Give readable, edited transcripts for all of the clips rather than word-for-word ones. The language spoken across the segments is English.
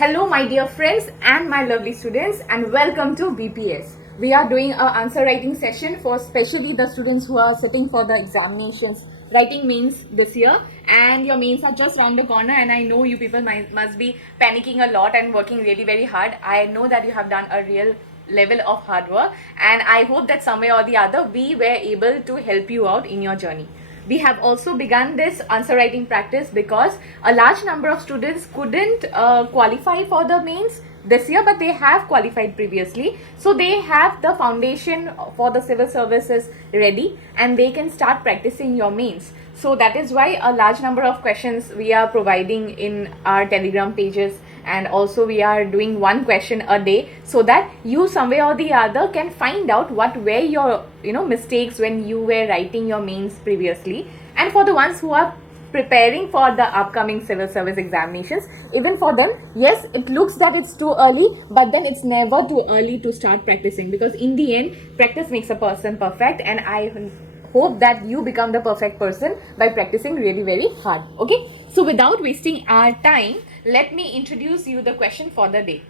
Hello my dear friends and my lovely students, and welcome to BPS. We are doing an answer writing session for especially the students who are sitting for the examinations, writing mains this year, and your mains are just around the corner, and I know you people must be panicking a lot and working really very hard. I know that you have done a real level of hard work, and I hope that some way or the other we were able to help you out in your journey. We have also begun this answer writing practice because a large number of students couldn't qualify for the mains this year, but they have qualified previously, so they have the foundation for the civil services ready and they can start practicing your mains. So that is why a large number of questions we are providing in our Telegram pages, and also we are doing one question a day so that you some way or the other can find out what were your mistakes when you were writing your mains previously. And for the ones who are preparing for the upcoming civil service examinations, even for them, yes, it looks that it's too early, but then it's never too early to start practicing, because in the end practice makes a person perfect, and I hope that you become the perfect person by practicing really very hard. Okay, so without wasting our time, let me introduce you the question for the day.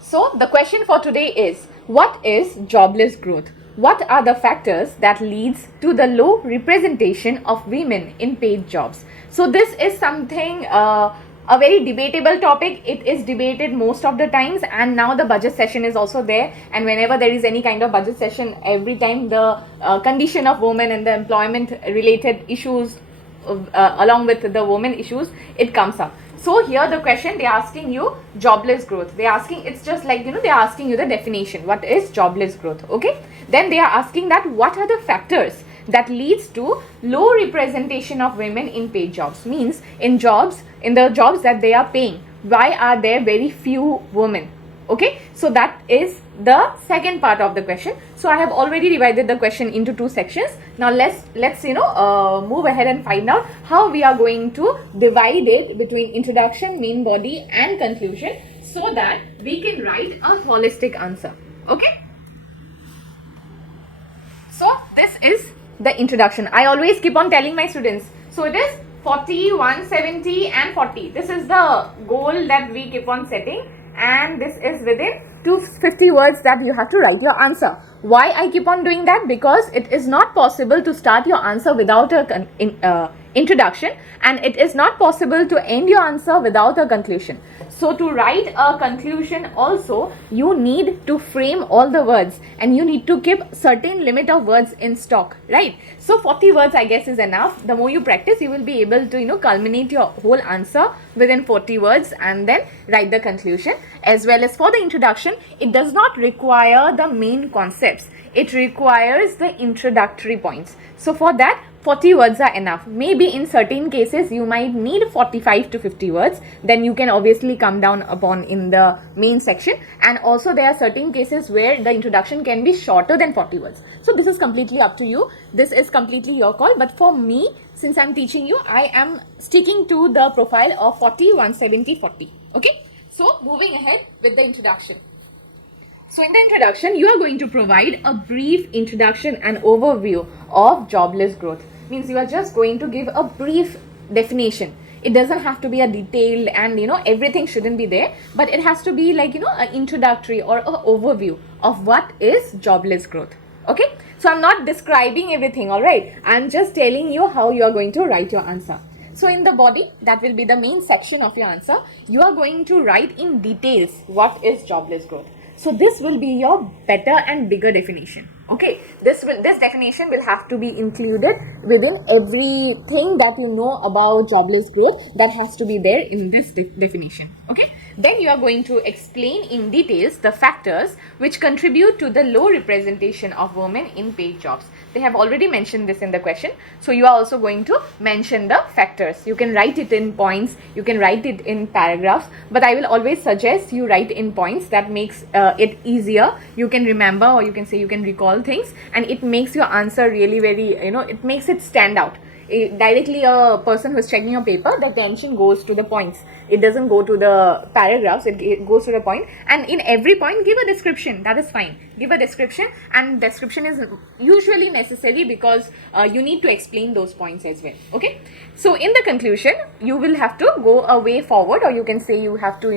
So the question for today is, what is jobless growth? What are the factors that leads to the low representation of women in paid jobs? So this is something a very debatable topic. It is debated most of the times, and now the budget session is also there, and whenever there is any kind of budget session, every time the condition of women and the employment related issues along with the women issues, it comes up. So here the question, they are asking you jobless growth. They are asking, it's just like, they are asking you the definition. What is jobless growth? Okay. Then they are asking that what are the factors that leads to low representation of women in paid jobs? Means in the jobs that they are paying, why are there very few women? Okay, so that is the second part of the question. So I have already divided the question into two sections. Now let's move ahead and find out how we are going to divide it between introduction, main body and conclusion, so that we can write a holistic answer. Okay, so this is the introduction. I always keep on telling my students, so it is 40, 170 and 40. This is the goal that we keep on setting, and this is within 250 words that you have to write your answer. Why I keep on doing that? Because it is not possible to start your answer without a introduction, and it is not possible to end your answer without a conclusion. So to write a conclusion also, you need to frame all the words, and you need to keep certain limit of words in stock, right? So 40 words I guess is enough. The more you practice, you will be able to culminate your whole answer within 40 words and then write the conclusion. As well as for the introduction, it does not require the main concepts. It requires the introductory points. So for that, 40 words are enough. Maybe in certain cases you might need 45 to 50 words. Then you can obviously come down upon in the main section. And also there are certain cases where the introduction can be shorter than 40 words. So this is completely up to you. This is completely your call. But for me, since I'm teaching you, I am sticking to the profile of 40, 170, 40. Okay. So moving ahead with the introduction. So in the introduction, you are going to provide a brief introduction and overview of jobless growth. Means you are just going to give a brief definition. It doesn't have to be a detailed and everything shouldn't be there, but it has to be like an introductory or an overview of what is jobless growth. Okay, so I'm not describing everything, all right? I'm just telling you how you are going to write your answer. So in the body, that will be the main section of your answer, you are going to write in details what is jobless growth. So this will be your better and bigger definition. Okay, this definition will have to be included within everything that you know about jobless growth. That has to be there in this definition. Okay, then you are going to explain in details the factors which contribute to the low representation of women in paid jobs. They have already mentioned this in the question, so you are also going to mention the factors. You can write it in points, you can write it in paragraphs, but I will always suggest you write in points. That makes it easier. You can remember, or you can say you can recall things, and it makes your answer really very, it makes it stand out. directly a person who is checking your paper, the attention goes to the points. It doesn't go to the paragraphs, it goes to the point. And in every point, give a description. That is fine. Give a description, and description is usually necessary because you need to explain those points as well. Okay. So in the conclusion, you will have to go a way forward, or you can say you have to,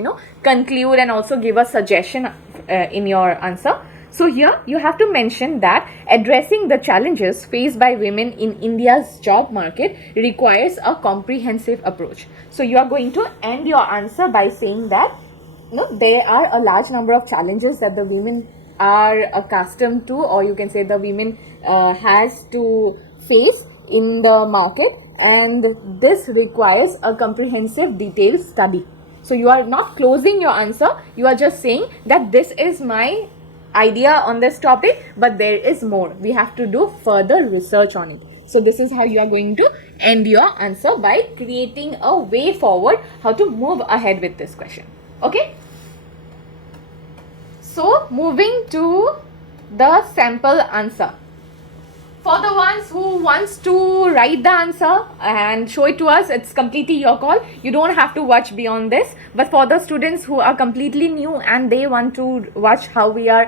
conclude and also give a suggestion in your answer. So here you have to mention that addressing the challenges faced by women in India's job market requires a comprehensive approach. So you are going to end your answer by saying that there are a large number of challenges that the women are accustomed to, or you can say the women has to face in the market, and this requires a comprehensive detailed study. So you are not closing your answer, you are just saying that this is my idea on this topic, but there is more. We have to do further research on it. So this is how you are going to end your answer, by creating a way forward how to move ahead with this question. Okay. So moving to the sample answer. For the ones who wants to write the answer and show it to us, it's completely your call. You don't have to watch beyond this. But for the students who are completely new and they want to watch how we are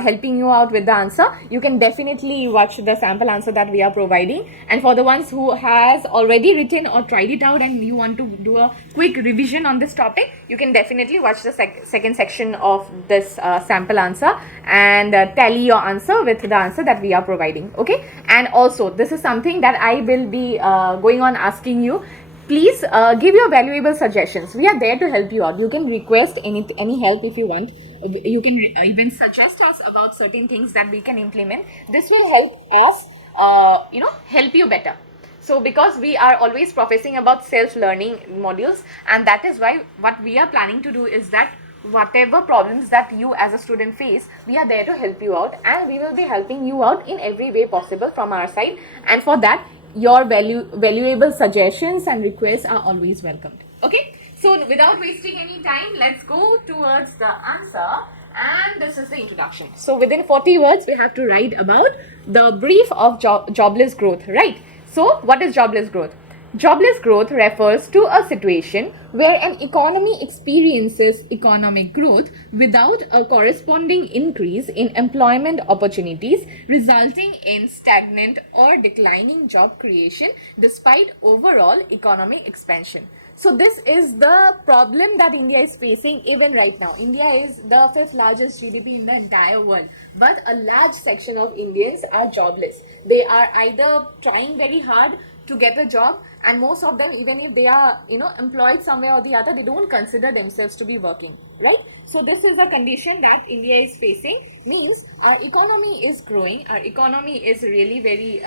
helping you out with the answer, you can definitely watch the sample answer that we are providing. And for the ones who has already written or tried it out and you want to do a quick revision on this topic, you can definitely watch the second section of this sample answer and tally your answer with the answer that we are providing. Okay. And also, this is something that I will be going on asking you. Please give your valuable suggestions. We are there to help you out. You can request any help if you want. You can even suggest us about certain things that we can implement. This will help us, help you better. So because we are always professing about self-learning modules, and that is why what we are planning to do is that whatever problems that you as a student face, we are there to help you out, and we will be helping you out in every way possible from our side. And for that, your valuable suggestions and requests are always welcomed. Okay. So without wasting any time, let's go towards the answer. And this is the introduction. So within 40 words, we have to write about the brief of jobless growth, right? So what is jobless growth? Jobless growth refers to a situation where an economy experiences economic growth without a corresponding increase in employment opportunities, resulting in stagnant or declining job creation despite overall economic expansion. So this is the problem that India is facing even right now. India is the 5th largest GDP in the entire world, but a large section of Indians are jobless. They are either trying very hard to get a job, and most of them, even if they are employed somewhere or the other, they don't consider themselves to be working, right? So this is a condition that India is facing. Means our economy is growing, our economy is really very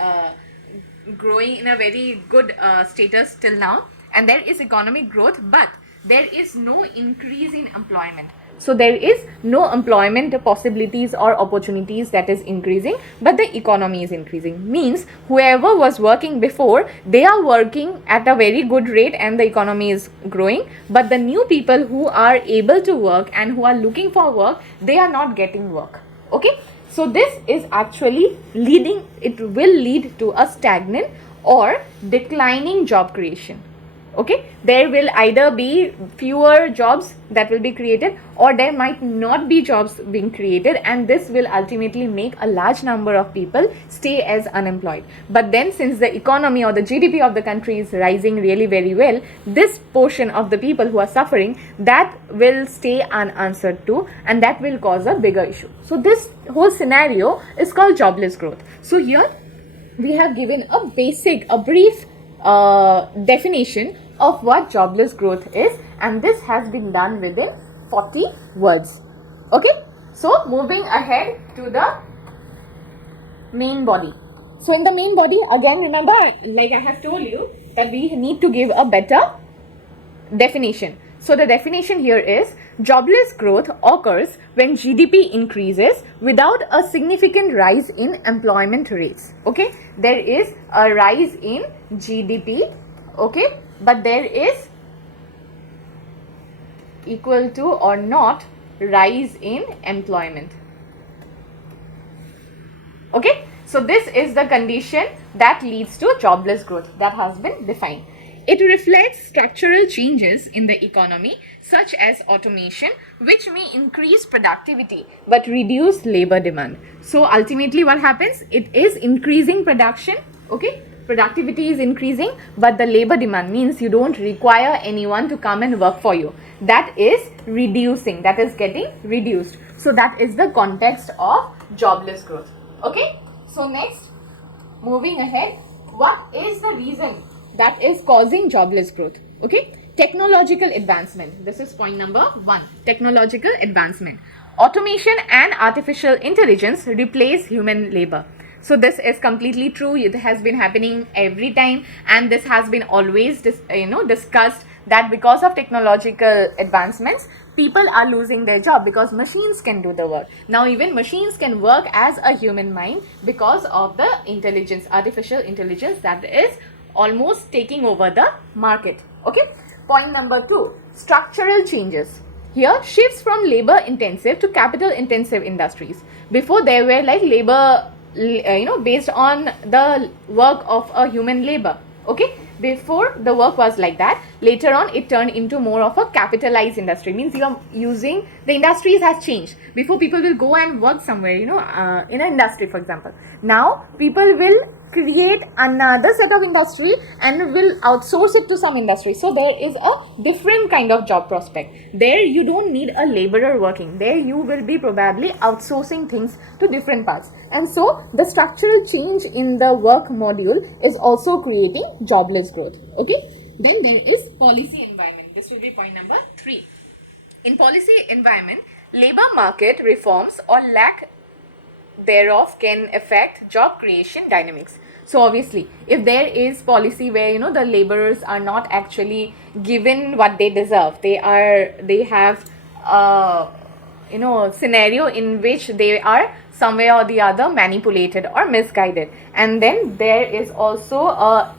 growing in a very good status till now, and there is economic growth, but there is no increase in employment. So there is no employment possibilities or opportunities that is increasing, but the economy is increasing. Means whoever was working before, they are working at a very good rate and the economy is growing, but the new people who are able to work and who are looking for work, they are not getting work. Okay. So this is actually it will lead to a stagnant or declining job creation. Okay, there will either be fewer jobs that will be created, or there might not be jobs being created, and this will ultimately make a large number of people stay as unemployed. But then, since the economy or the GDP of the country is rising really very well, this portion of the people who are suffering, that will stay unanswered too, and that will cause a bigger issue. So this whole scenario is called jobless growth. So here we have given a brief definition of what jobless growth is, and this has been done within 40 words. Okay, so moving ahead to the main body. So in the main body, again remember, like I have told you, that we need to give a better definition. So the definition here is jobless growth occurs when GDP increases without a significant rise in employment rates. Okay, there is a rise in GDP, okay, but there is equal to or not rise in employment. Okay, So this is the condition that leads to jobless growth that has been defined. It reflects structural changes in the economy such as automation, which may increase productivity but reduce labor demand. So ultimately what happens? It is increasing production, okay? Productivity is increasing, but the labor demand means you don't require anyone to come and work for you. That is reducing, that is getting reduced. So that is the context of jobless growth. Okay? So next, moving ahead, what is the reason that is causing jobless growth? Okay? Technological advancement. This is point number 1. Technological advancement. Automation and artificial intelligence replace human labor. So this is completely true. It has been happening every time, and this has been always discussed that because of technological advancements, people are losing their job because machines can do the work. Now even machines can work as a human mind because of the intelligence, artificial intelligence that is almost taking over the market. Okay. Point number 2, structural changes. Here, shifts from labor intensive to capital intensive industries. Before there were like labor based on the work of a human labor. Okay, before the work was like that. Later on it turned into more of a capitalized industry, means you are using, the industries has changed. Before people will go and work somewhere, in an industry, for example. Now people will create another set of industry and will outsource it to some industry. So there is a different kind of job prospect. There you don't need a laborer working. There you will be probably outsourcing things to different parts. And so the structural change in the work module is also creating jobless growth. Okay. Then there is policy environment. This will be point number 3. In policy environment, labor market reforms or lack thereof can affect job creation dynamics. So obviously, if there is policy where the laborers are not actually given what they deserve, they have scenario in which they are somewhere or the other manipulated or misguided, and then there is also a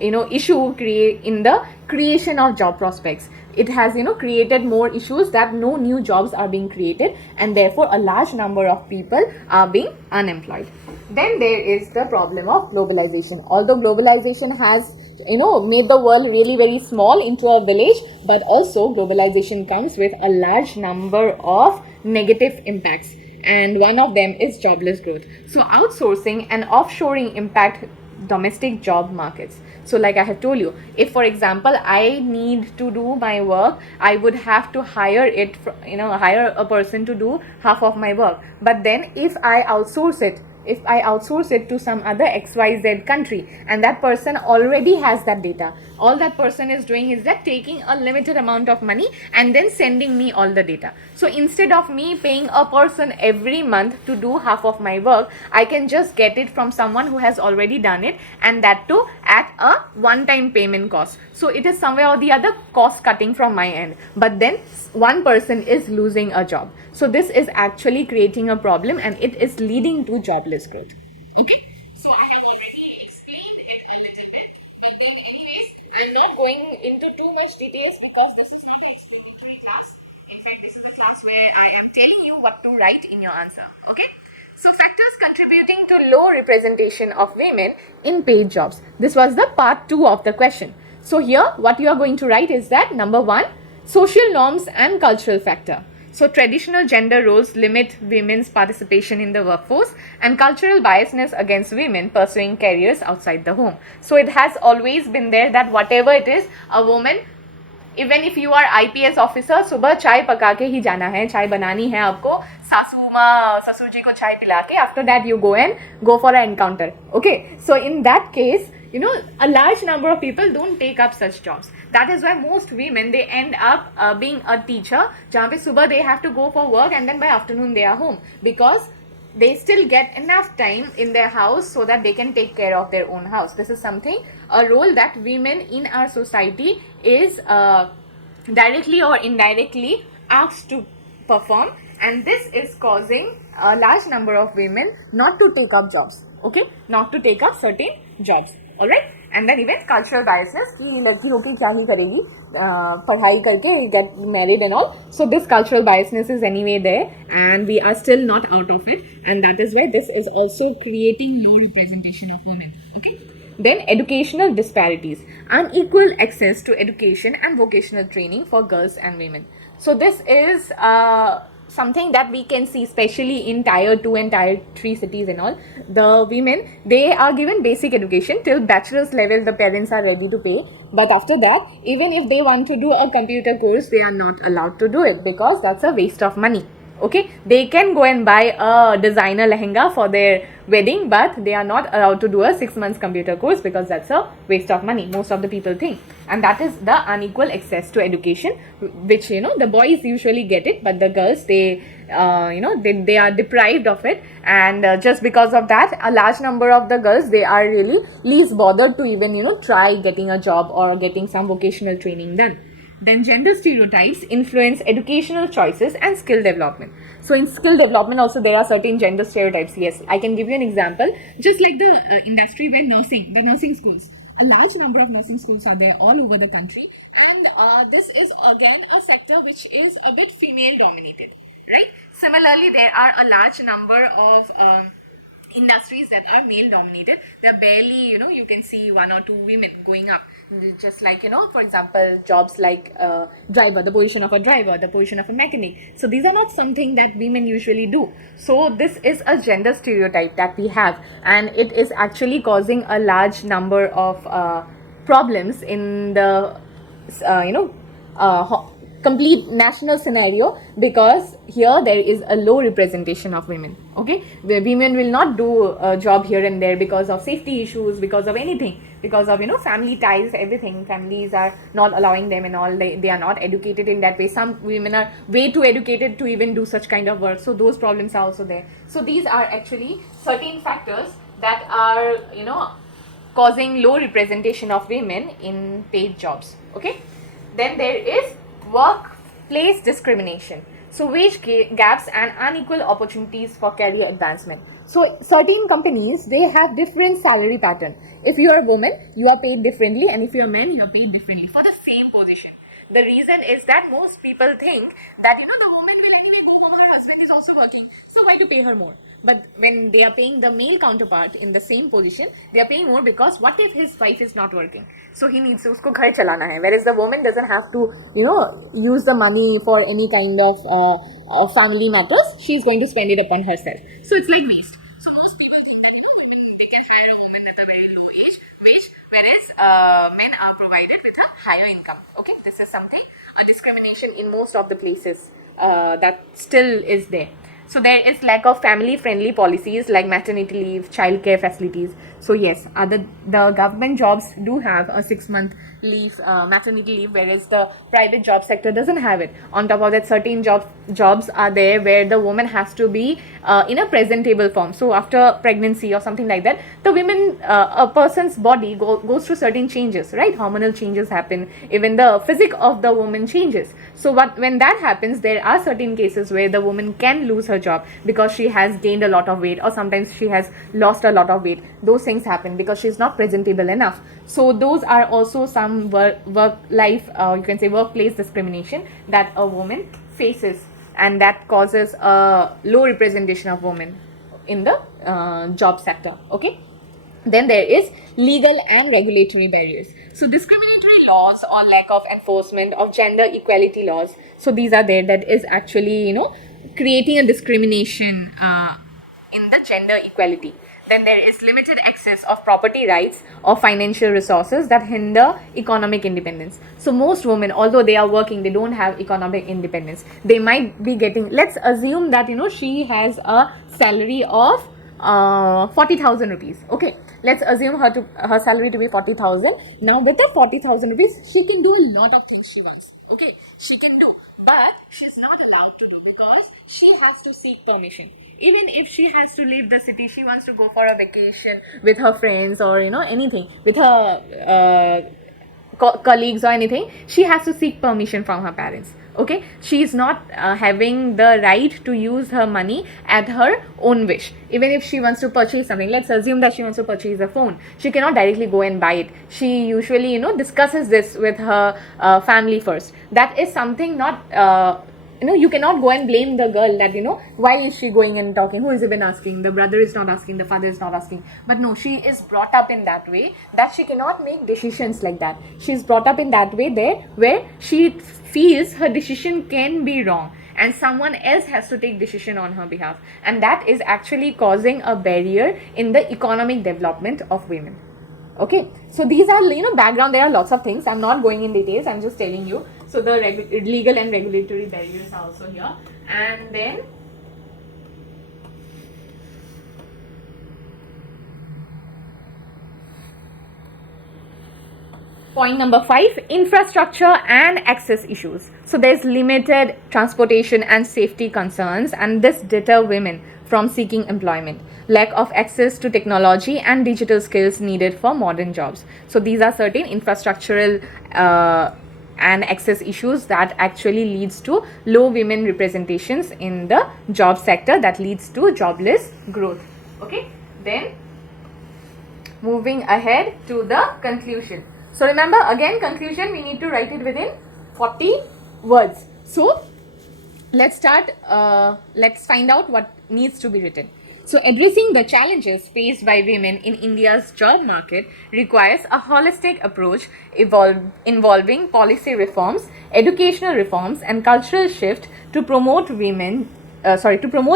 issue in the creation of job prospects. It has created more issues that no new jobs are being created, and therefore a large number of people are being unemployed. Then there is the problem of globalization. Although globalization has made the world really very small into a village, but also globalization comes with a large number of negative impacts, and one of them is jobless growth. So outsourcing and offshoring impact domestic job markets. So like I have told you, if for example I need to do my work, I would have to hire a person to do half of my work. But then if I outsource it to some other XYZ country, and that person already has that data, all that person is doing is that taking a limited amount of money and then sending me all the data. So instead of me paying a person every month to do half of my work, I can just get it from someone who has already done it, and that too at a one-time payment cost. So it is somewhere or the other cost cutting from my end, but then one person is losing a job. So this is actually creating a problem, and it is leading to jobless growth. Okay. So I have already explained it a little bit. I'm not going into too much details because this is not an exploratory class. In fact, this is a class where I am telling you what to write in your answer. Okay. So factors contributing to low representation of women in paid jobs. This was the part 2 of the question. So here what you are going to write is that number 1, social norms and cultural factor. So traditional gender roles limit women's participation in the workforce, and cultural biasness against women pursuing careers outside the home. So it has always been there that whatever it is, a woman, even if you are IPS officer, सुबह चाय पका के ही जाना है, चाय बनानी है आपको, सासू माँ ससुर जी को चाय पिला के, after that you go for an encounter. Okay, so in that case, a large number of people don't take up such jobs. That is why most women, they end up being a teacher, जहाँ पे सुबह they have to go for work and then by afternoon they are home, because they still get enough time in their house so that they can take care of their own house. This is something, a role that women in our society is directly or indirectly asked to perform, and this is causing a large number of women not to take up jobs. Okay, not to take up certain jobs. All right, and then even cultural biasness कि लड़की होके क्या ही करेगी, पढ़ाई करके get married and all. So this cultural biasness is anyway there, and we are still not out of it, and that is where this is also creating low representation of women. Okay. Then educational disparities, unequal access to education and vocational training for girls and women. So this is something that we can see especially in tier 2 and tier 3 cities and all. The women, they are given basic education till bachelor's level, the parents are ready to pay, but after that, even if they want to do a computer course, they are not allowed to do it because that's a waste of money. Okay, they can go and buy a designer lehenga for their wedding, but they are not allowed to do a 6 months computer course because that's a waste of money, most of the people think. And that is the unequal access to education, which the boys usually get it, but the girls, they they are deprived of it. And just because of that, a large number of the girls, they are really least bothered to even try getting a job or getting some vocational training done. Then gender stereotypes influence educational choices and skill development. So in skill development also there are certain gender stereotypes. Yes, I can give you an example. Just like the industry where the nursing schools. A large number of nursing schools are there all over the country, and this is again a sector which is a bit female dominated, right? Similarly, there are a large number of industries that are male dominated. There are barely you can see one or two women going up, just like for example, jobs like driver, the position of a driver, the position of a mechanic. So these are not something that women usually do. So this is a gender stereotype that we have, and it is actually causing a large number of problems in the complete national scenario, because here there is a low representation of women. Okay, where women will not do a job here and there because of safety issues, because of anything, because of family ties, everything. Families are not allowing them and all. They are not educated in that way. Some women are way too educated to even do such kind of work, so those problems are also there. So these are actually certain factors that are causing low representation of women in paid jobs. Okay, then there is workplace discrimination. So wage gaps and unequal opportunities for career advancement. So certain companies, they have different salary pattern. If you are a woman, you are paid differently, and if you are a man, you are paid differently for the same position. The reason is that most people think that the woman will anyway go home, her husband is also working, so why to pay her more? But when they are paying the male counterpart in the same position, they are paying more, because what if his wife is not working? So he needs to usko ghar chalana hai, whereas the woman doesn't have to use the money for any kind of family matters. She's going to spend it upon herself. So it's like waste. So most people think that women, they can hire a woman at a very low wage, whereas men are provided with a higher income. Okay, this is something, a discrimination in most of the places that still is there. So there is lack of family friendly policies like maternity leave, childcare facilities. So yes, the government jobs do have a 6-month leave, maternity leave, whereas the private job sector doesn't have it. On top of that, certain jobs are there where the woman has to be in a presentable form. So after pregnancy or something like that, the women, a person's body goes through certain changes, right? Hormonal changes happen, even the physique of the woman changes. So when that happens, there are certain cases where the woman can lose her job because she has gained a lot of weight, or sometimes she has lost a lot of weight. Those things happen because she's not presentable enough. So those are also some work life, you can say workplace discrimination that a woman faces, and that causes a low representation of women in the job sector. Okay, then there is legal and regulatory barriers. So discriminatory laws or lack of enforcement of gender equality laws. So these are there, that is actually creating a discrimination in the gender equality. Then there is limited access of property rights or financial resources that hinder economic independence. So most women, although they are working, they don't have economic independence. They might be getting, let's assume that she has a salary of 40,000 rupees. Okay, let's assume her salary to be 40,000. Now with the 40,000 rupees, she can do a lot of things she wants. Okay, she can do, but she's not allowed to do because she has to seek permission. Even if she has to leave the city, she wants to go for a vacation with her friends, or anything with her colleagues or anything, she has to seek permission from her parents. Okay, she is not having the right to use her money at her own wish. Even if she wants to purchase something, let's assume that she wants to purchase a phone, she cannot directly go and buy it. She usually discusses this with her family first. That is something not you cannot go and blame the girl that why is she going and talking, who is even asking, the brother is not asking, the father is not asking. But no, she is brought up in that way that she cannot make decisions like that. She is brought up in that way there where she feels her decision can be wrong and someone else has to take decision on her behalf, and that is actually causing a barrier in the economic development of women. Okay, so these are background. There are lots of things, I'm not going in details, I'm just telling you. So the legal and regulatory barriers are also here. And then point number 5, infrastructure and access issues. So there's limited transportation and safety concerns, and this deter women from seeking employment. Lack of access to technology and digital skills needed for modern jobs. So these are certain infrastructural and access issues that actually leads to low women representations in the job sector, that leads to jobless growth. Okay, then moving ahead to the conclusion. So remember, again, conclusion, we need to write it within 40 words. So let's start, let's find out what needs to be written. So addressing the challenges faced by women in India's job market requires a holistic approach involving policy reforms, educational reforms, and cultural shift to promote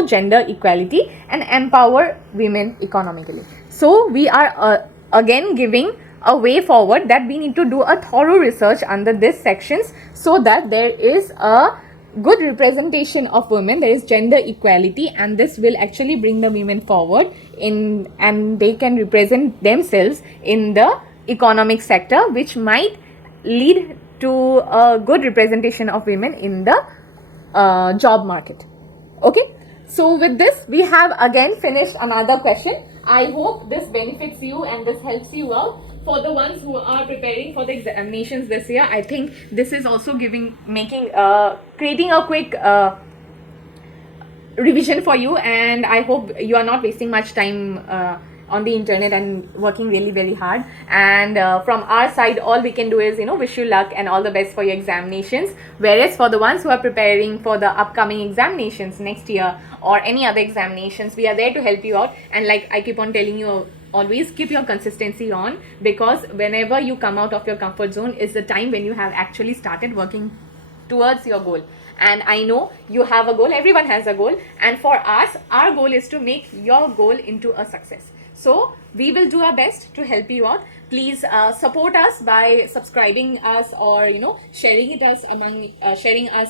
gender equality and empower women economically. So we are again giving a way forward that we need to do a thorough research under these sections so that there is a good representation of women, there is gender equality, and this will actually bring the women forward and they can represent themselves in the economic sector, which might lead to a good representation of women in the job market. Okay, so with this we have again finished another question. I hope this benefits you and this helps you out. For the ones who are preparing for the examinations this year, I think this is also creating a quick revision for you, and I hope you are not wasting much time on the internet and working really very hard. And from our side, all we can do is wish you luck and all the best for your examinations. Whereas for the ones who are preparing for the upcoming examinations next year or any other examinations, we are there to help you out. And like I keep on telling you, always keep your consistency on, because whenever you come out of your comfort zone is the time when you have actually started working towards your goal. And I know you have a goal, everyone has a goal, and for us, our goal is to make your goal into a success. So we will do our best to help you out. Please support us by subscribing us or sharing us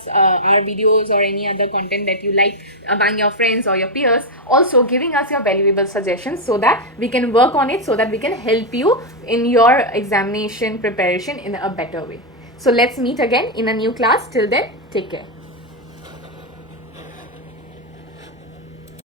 our videos or any other content that you like among your friends or your peers. Also giving us your valuable suggestions so that we can work on it, so that we can help you in your examination preparation in a better way. So let's meet again in a new class. Till then, take care.